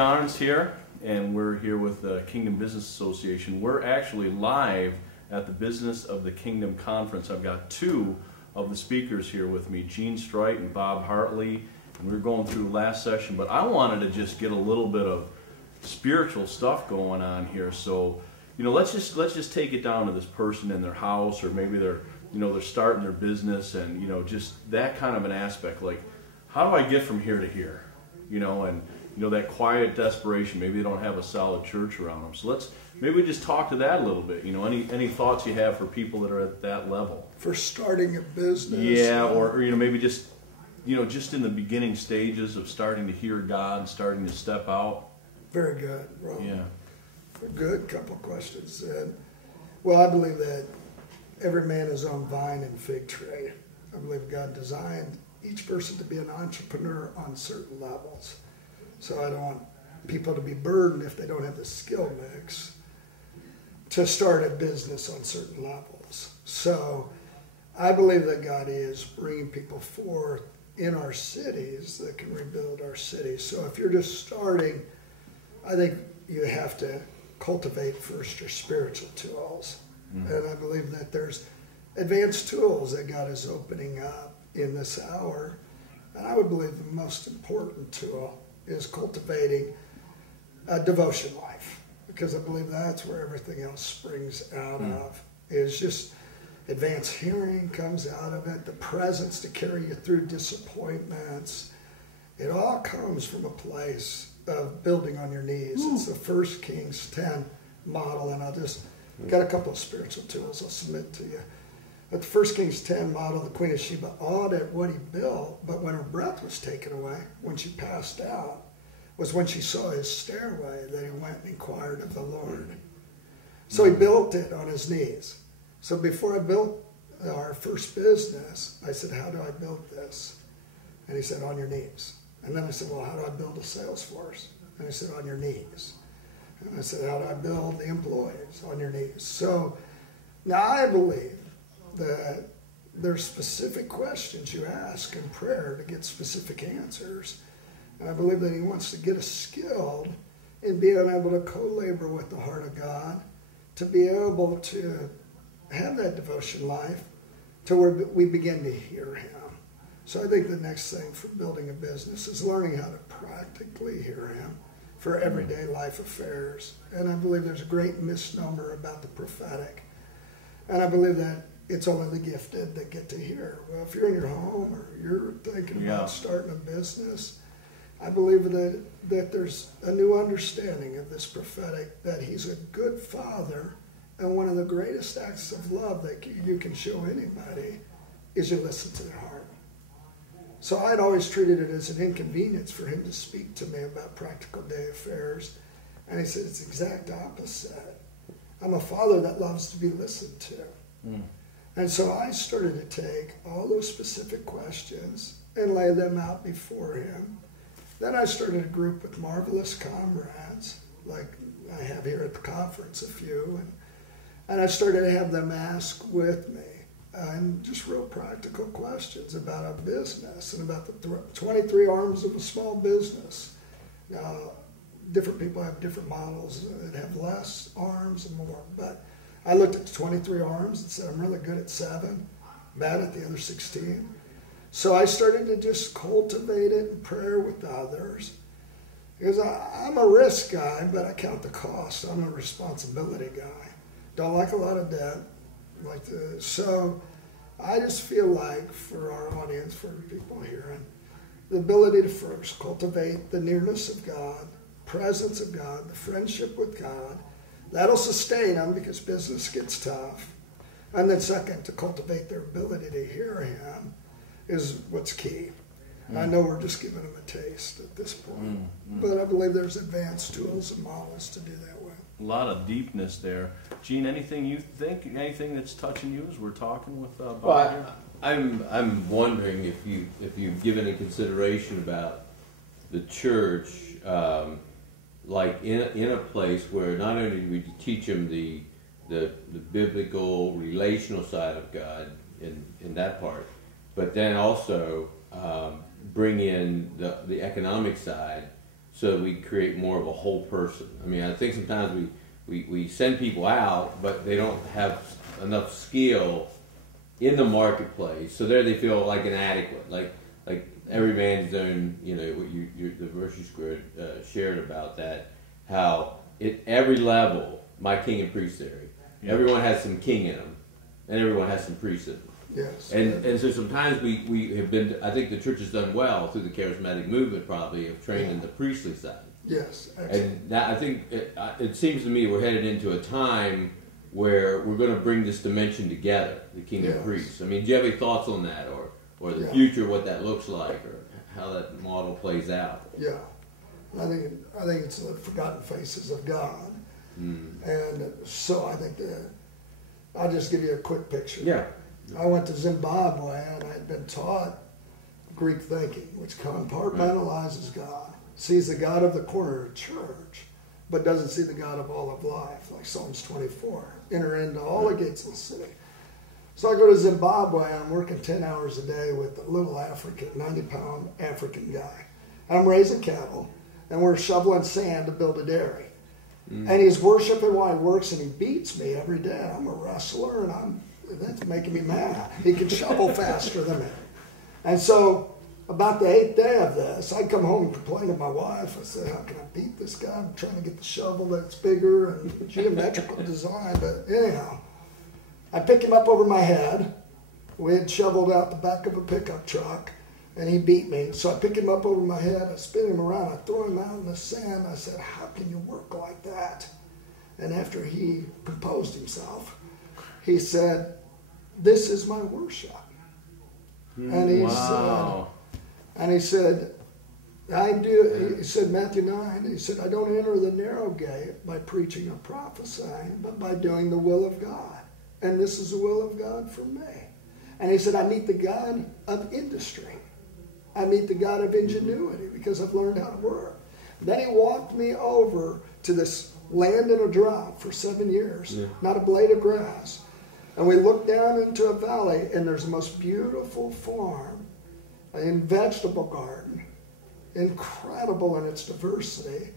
Garnes here, and we're here with the Kingdom Business Association. We're actually live at the Business of the Kingdom Conference. I've got two of the speakers here with me, Gene Strite and Bob Hartley, and we were going through last session, but I wanted to just get a little bit of spiritual stuff going on here. So, let's just take it down to this person in their house, or maybe they're starting their business, and just that kind of an aspect, like, how do I get from here to here? That quiet desperation. Maybe they don't have a solid church around them. So maybe just talk to that a little bit. Any thoughts you have for people that are at that level? For starting a business? Yeah, or maybe just in the beginning stages of starting to hear God, starting to step out. Very good, Ron. Yeah. A good couple of questions. Well, I believe that every man is on vine and fig tree. I believe God designed each person to be an entrepreneur on certain levels. So I don't want people to be burdened if they don't have the skill mix to start a business on certain levels. So I believe that God is bringing people forth in our cities that can rebuild our cities. So if you're just starting, I think you have to cultivate first your spiritual tools. Mm-hmm. And I believe that there's advanced tools that God is opening up in this hour. And I would believe the most important tool is cultivating a devotion life, because I believe that's where everything else springs out of. Is just advanced hearing comes out of it, the presence to carry you through disappointments. It all comes from a place of building on your knees. It's the 1 Kings 10 model, and I'll just got a couple of spiritual tools I'll submit to you. At the 1 Kings 10 model, the Queen of Sheba awed at what he built, but when her breath was taken away, when she passed out, was when she saw his stairway that he went and inquired of the Lord. So he built it on his knees. So before I built our first business, I said, how do I build this? And he said, on your knees. And then I said, well, how do I build a sales force? And he said, on your knees. And I said, how do I build the employees? On your knees. So now I believe that there's specific questions you ask in prayer to get specific answers. And I believe that he wants to get us skilled in being able to co-labor with the heart of God, to be able to have that devotion life to where we begin to hear him. So I think the next thing for building a business is learning how to practically hear him for everyday life affairs. And I believe there's a great misnomer about the prophetic. And I believe that it's only the gifted that get to hear. Well, if you're in your home or you're thinking about starting a business, I believe that there's a new understanding of this prophetic, that he's a good father, and one of the greatest acts of love that you can show anybody is you listen to their heart. So I'd always treated it as an inconvenience for him to speak to me about practical day affairs, and he said it's the exact opposite. I'm a father that loves to be listened to. And so I started to take all those specific questions and lay them out before him. Then I started a group with marvelous comrades, like I have here at the conference, a few, and I started to have them ask with me, and just real practical questions about a business and about the 23 arms of a small business. Now, different people have different models that have less arms and more, but I looked at the 23 arms and said, I'm really good at 7, bad at the other 16. So I started to just cultivate it in prayer with others. Because I'm a risk guy, but I count the cost. I'm a responsibility guy. Don't like a lot of debt. So I just feel like for our audience, for people hearing, the ability to first cultivate the nearness of God, presence of God, the friendship with God, that'll sustain them because business gets tough. And then second, to cultivate their ability to hear him is what's key. I know we're just giving them a taste at this point, but I believe there's advanced tools and models to do that with. A lot of deepness there. Gene, anything that's touching you as we're talking with Bob here? I'm wondering if you've given a consideration about the church, like in a place where not only do we teach them the biblical relational side of God in that part, but then also bring in the economic side so we create more of a whole person. I mean, I think sometimes we send people out, but they don't have enough skill in the marketplace, so there they feel like inadequate, like every man's own. You know, what the verse you shared about that, how at every level, my king and priest theory, everyone has some king in them, and everyone has some priest in them. Yes. And so sometimes we have been, I think the church has done well through the charismatic movement probably of training the priestly side. Yes, excellent. And that, I think it seems to me we're headed into a time where we're going to bring this dimension together, the king and priest. I mean, do you have any thoughts on that, or the future, what that looks like, or how that model plays out? Yeah, I think it's the forgotten faces of God, and so I think I'll just give you a quick picture. Yeah. I went to Zimbabwe and I'd been taught Greek thinking, which compartmentalizes God, sees the God of the corner of church, but doesn't see the God of all of life, like Psalms 24. Enter into all the gates of the city. So I go to Zimbabwe and I'm working 10 hours a day with a little African, 90-pound African guy. And I'm raising cattle and we're shoveling sand to build a dairy. And he's worshiping while he works and he beats me every day. I'm a wrestler and that's making me mad. He can shovel faster than me. And so about the 8th day of this, I come home and complain to my wife. I said, how can I beat this guy? I'm trying to get the shovel that's bigger and geometrical design. But anyhow, I pick him up over my head. We had shoveled out the back of a pickup truck, and he beat me. So I pick him up over my head. I spin him around. I throw him out in the sand. I said, how can you work like that? And after he composed himself, he said, this is my worship. And he said, I do. He said, Matthew 9, he said, I don't enter the narrow gate by preaching or prophesying, but by doing the will of God. And this is the will of God for me. And he said, I meet the God of industry. I meet the God of ingenuity because I've learned how to work. Then he walked me over to this land in a drought for 7 years, not a blade of grass. And we looked down into a valley, and there's the most beautiful farm and vegetable garden, incredible in its diversity.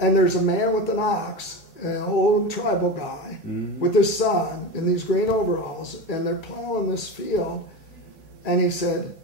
And there's a man with an ox, an old tribal guy, with his son in these green overalls, and they're plowing this field. And he said,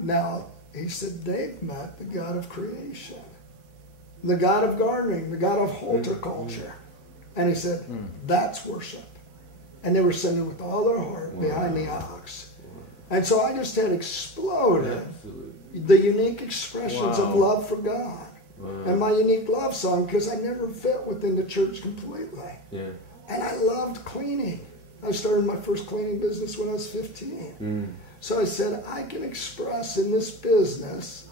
they've met the God of creation, the God of gardening, the God of horticulture. And he said, that's worship. And they were singing with all their heart behind the ox. And so I just had exploded the unique expressions of love for God. And my unique love song, because I never fit within the church completely. Yeah. And I loved cleaning. I started my first cleaning business when I was 15. So I said, I can express in this business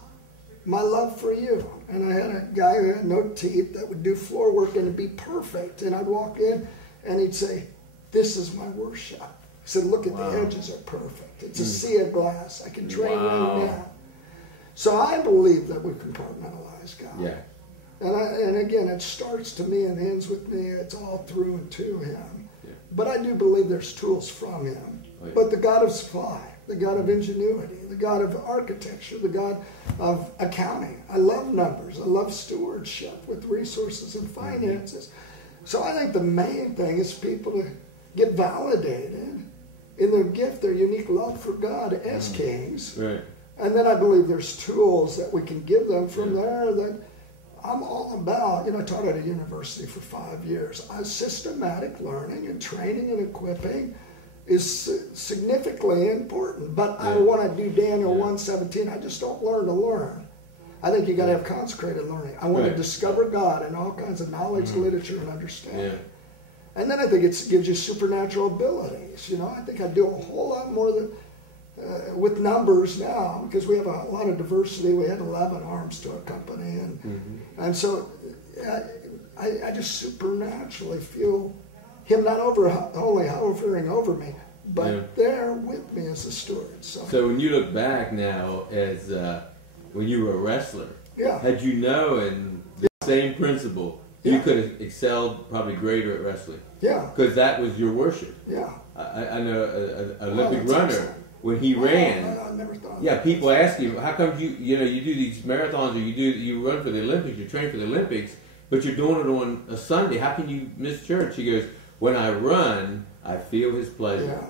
my love for you. And I had a guy who had no teeth that would do floor work and it'd be perfect. And I'd walk in and he'd say, this is my worship. He said, look at the edges are perfect. It's a sea of glass. I can train right now. So I believe that we compartmentalize God. Yeah. And again, it starts to me and ends with me. It's all through and to him. Yeah. But I do believe there's tools from him. Oh, yeah. But the God of supply, the God of ingenuity, the God of architecture, the God of accounting. I love numbers. I love stewardship with resources and finances. So I think the main thing is people to get validated in their gift, their unique love for God as kings. Right. And then I believe there's tools that we can give them from there that I'm all about. I taught at a university for 5 years. Systematic learning and training and equipping is significantly important. But I don't want to do Daniel 1:17. I just don't learn to learn. I think you got to have consecrated learning. I want to discover God in all kinds of knowledge, literature, and understanding. Yeah. And then I think it gives you supernatural abilities. I think I do a whole lot more than with numbers now because we have a lot of diversity. We had 11 arms to our company, and so I just supernaturally feel him not only hovering over me, but there with me as a steward. So when you look back now as when you were a wrestler, had you known the same principle, you could have excelled probably greater at wrestling. Yeah. Because that was your worship. Yeah. I know an Olympic runner when he ran. I never thought. Yeah, people ask him, how come you do these marathons or you run for the Olympics, you train for the Olympics, but you're doing it on a Sunday. How can you miss church? He goes, when I run, I feel his pleasure.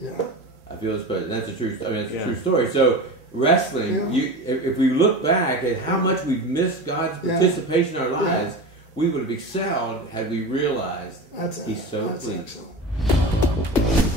Yeah. I feel his pleasure. That's a true. I mean, that's a true story. So wrestling, if we look back at how much we've missed God's participation in our lives, we would have excelled had we realized He's so pleased. Excellent.